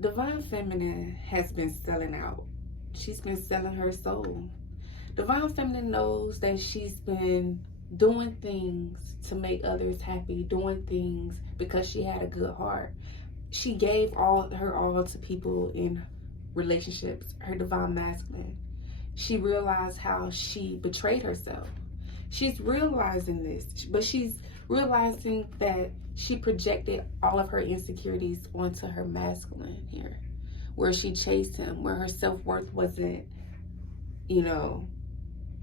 Divine Feminine has been selling out. She's been selling her soul. Divine Feminine knows that she's been doing things to make others happy, doing things because she had a good heart. She gave all to people in relationships, her divine masculine. She realized how she betrayed herself. She's realizing this, but she's realizing that she projected all of her insecurities onto her masculine here, where she chased him, where her self-worth wasn't,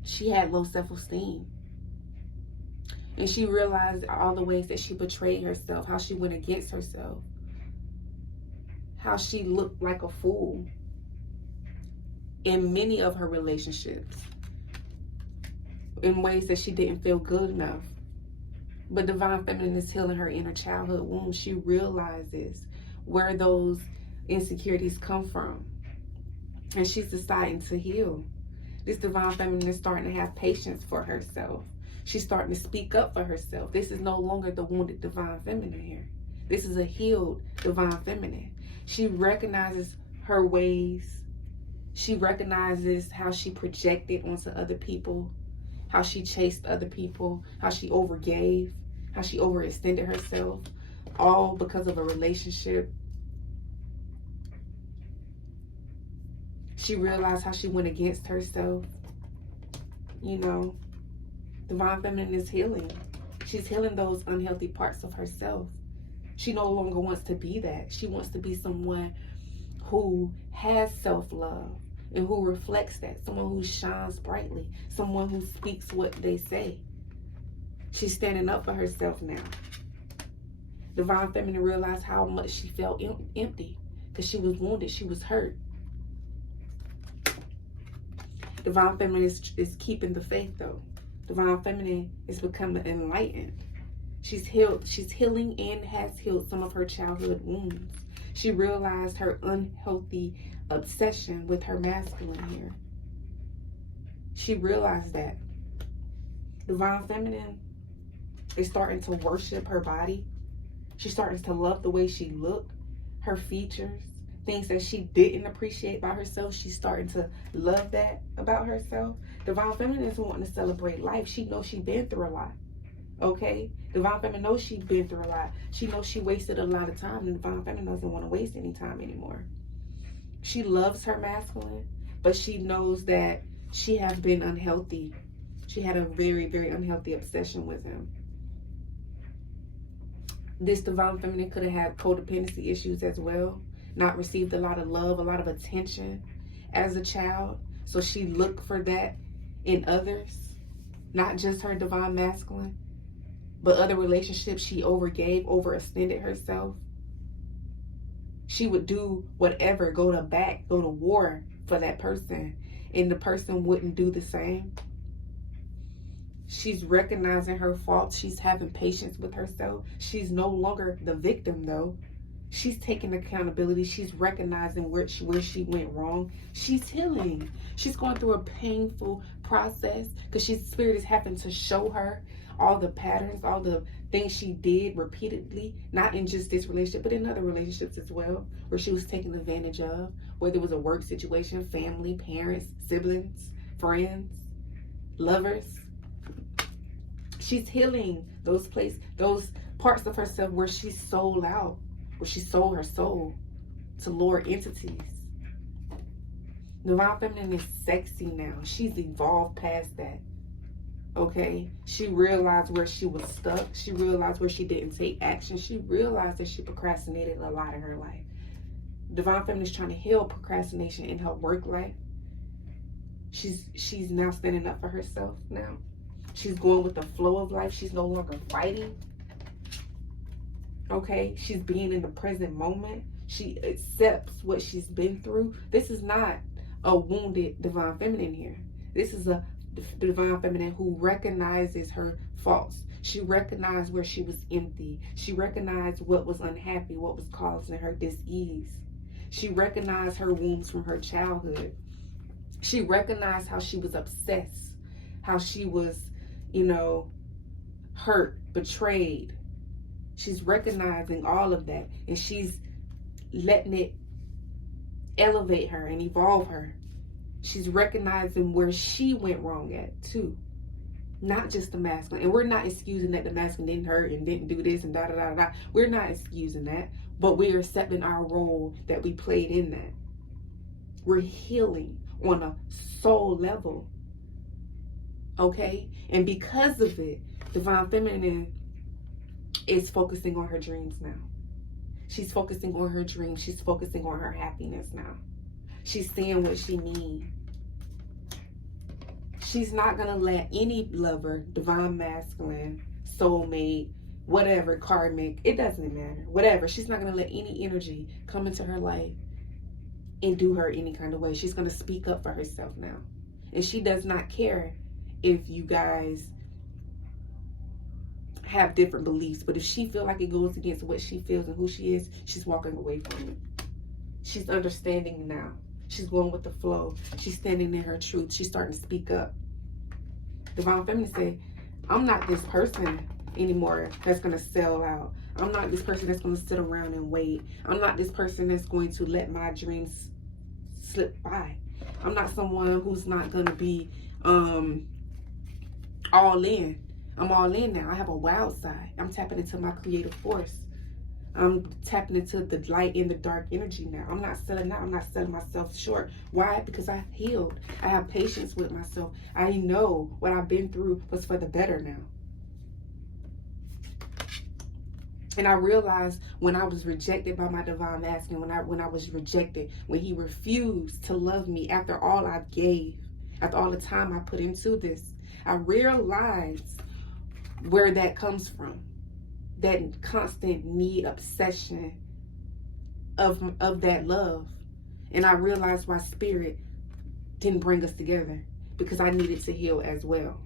she had low self-esteem. And she realized all the ways that she betrayed herself, how she went against herself, how she looked like a fool in many of her relationships, in ways that she didn't feel good enough. But Divine Feminine is healing her inner childhood wound. She realizes where those insecurities come from, and she's deciding to heal. This Divine Feminine is starting to have patience for herself. She's starting to speak up for herself. This is no longer the wounded Divine Feminine here. This is a healed Divine Feminine. She recognizes her ways. She recognizes how she projected onto other people, how she chased other people, how she overgave, how she overextended herself, all because of a relationship. She realized how she went against herself. Divine Feminine is healing. She's healing those unhealthy parts of herself. She no longer wants to be that. She wants to be someone who has self-love and who reflects that. Someone who shines brightly. Someone who speaks what they say. She's standing up for herself now. Divine Feminine realized how much she felt empty because she was wounded. She was hurt. Divine Feminine is keeping the faith though. Divine Feminine is becoming enlightened. She's healed. She's healing and has healed some of her childhood wounds. She realized her unhealthy obsession with her masculine here. She realized that. Divine Feminine is starting to worship her body. She's starting to love the way she looked, her features, things that she didn't appreciate by herself. She's starting to love that about herself. Divine Feminine is wanting to celebrate life. She knows she's been through a lot. Okay? Divine Feminine knows she's been through a lot. She knows she wasted a lot of time, and Divine Feminine doesn't want to waste any time anymore. She loves her masculine, but she knows that she has been unhealthy. She had a very, very unhealthy obsession with him. This Divine Feminine could have had codependency issues as well. Not received a lot of love, a lot of attention as a child. So she looked for that in others, not just her divine masculine, but other relationships she overgave, overextended herself. She would do whatever, go to war for that person, and the person wouldn't do the same. She's recognizing her faults. She's having patience with herself. She's no longer the victim though. She's taking accountability. She's recognizing where she went wrong. She's healing. She's going through a painful process because Spirit is having to show her all the patterns, all the things she did repeatedly, not in just this relationship, but in other relationships as well, where she was taken advantage of, whether it was a work situation, family, parents, siblings, friends, lovers. She's healing those parts of herself where she sold out, where she sold her soul to lower entities. Divine Feminine is sexy now. She's evolved past that. Okay? She realized where she was stuck. She realized where she didn't take action. She realized that she procrastinated a lot in her life. Divine Feminine is trying to heal procrastination in her work life. She's now standing up for herself now. She's going with the flow of life. She's no longer fighting. Okay? She's being in the present moment. She accepts what she's been through. This is not a wounded Divine Feminine here. This is a Divine Feminine who recognizes her faults. She recognized where she was empty. She recognized what was unhappy, what was causing her dis-ease. She recognized her wounds from her childhood. She recognized how she was obsessed, how she was, hurt, betrayed. She's recognizing all of that, and she's letting it elevate her and evolve her. She's recognizing where she went wrong at too. Not just the masculine. And we're not excusing that the masculine didn't hurt and didn't do this and da da da da. We're not excusing that. But we're accepting our role that we played in that. We're healing on a soul level. Okay? And because of it, Divine Feminine is focusing on her dreams now. She's focusing on her dreams. She's focusing on her happiness now. She's seeing what she needs. She's not going to let any lover, divine masculine, soulmate, whatever, karmic, it doesn't matter, whatever. She's not going to let any energy come into her life and do her any kind of way. She's going to speak up for herself now. And she does not care if you guys have different beliefs. But if she feels like it goes against what she feels and who she is, she's walking away from it. She's understanding now. She's going with the flow. She's standing in her truth. She's starting to speak up. Divine Feminine say, I'm not this person anymore that's going to sell out. I'm not this person that's going to sit around and wait. I'm not this person that's going to let my dreams slip by. I'm not someone who's not going to be all in. I'm all in now. I have a wild side. I'm tapping into my creative force. I'm tapping into the light and the dark energy now. I'm not selling out. I'm not selling myself short. Why? Because I've healed. I have patience with myself. I know what I've been through was for the better now. And I realized when I was rejected by my divine masculine, when I was rejected, when he refused to love me after all I gave, after all the time I put into this, I realized where that comes from. That constant need, obsession of that love. And I realized why spirit didn't bring us together, because I needed to heal as well.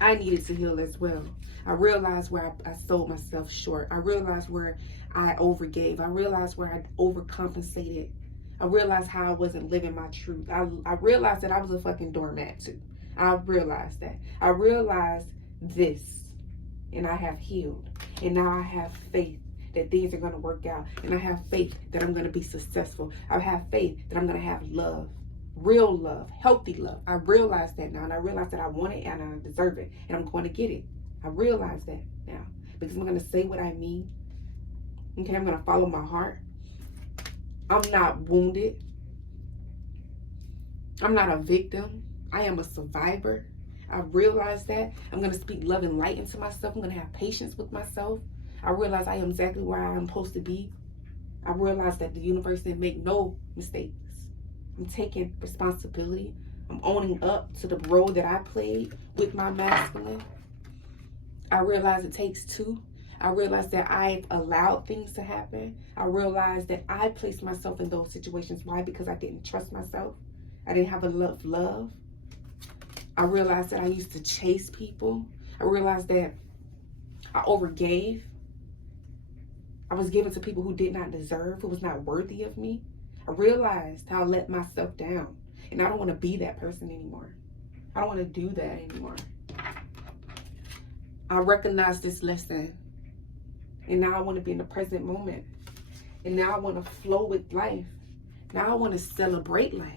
I needed to heal as well. I realized where I sold myself short. I realized where I overgave. I realized where I overcompensated. I realized how I wasn't living my truth. I realized that I was a fucking doormat too. I realized that. I realized this. And I have healed. And now I have faith that things are going to work out. And I have faith that I'm going to be successful. I have faith that I'm going to have love. Real love. Healthy love. I realize that now. And I realize that I want it and I deserve it. And I'm going to get it. I realize that now. Because I'm going to say what I mean. Okay, I'm going to follow my heart. I'm not wounded. I'm not a victim. I am a survivor. I realize that. I'm going to speak love and light into myself. I'm going to have patience with myself. I realize I am exactly where I am supposed to be. I realize that the universe didn't make no mistakes. I'm taking responsibility. I'm owning up to the role that I played with my masculine. I realize it takes two. I realize that I've allowed things to happen. I realize that I placed myself in those situations. Why? Because I didn't trust myself. I didn't have enough love. I realized that I used to chase people. I realized that I overgave. I was given to people who did not deserve, who was not worthy of me. I realized how I let myself down. And I don't want to be that person anymore. I don't want to do that anymore. I recognize this lesson. And now I want to be in the present moment. And now I want to flow with life. Now I want to celebrate life.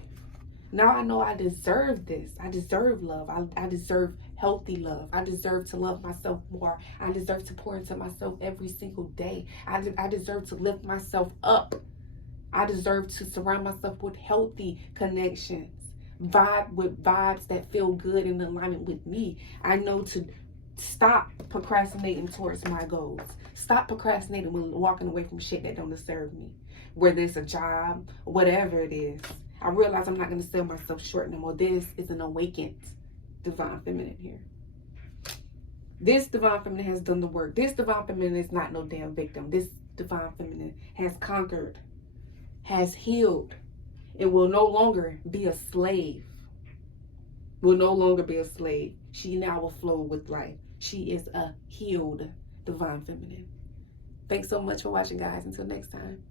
Now I know I deserve this. I deserve love. I deserve healthy love. I deserve to love myself more. I deserve to pour into myself every single day. I deserve to lift myself up. I deserve to surround myself with healthy connections. Vibe with vibes that feel good in alignment with me. I know to stop procrastinating towards my goals. Stop procrastinating when walking away from shit that don't serve me. Whether it's a job, whatever it is. I realize I'm not going to sell myself short no more. This is an awakened divine feminine here. This divine feminine has done the work. This divine feminine is not no damn victim. This divine feminine has conquered, has healed. It will no longer be a slave. Will no longer be a slave. She now will flow with life. She is a healed divine feminine. Thanks so much for watching, guys. Until next time.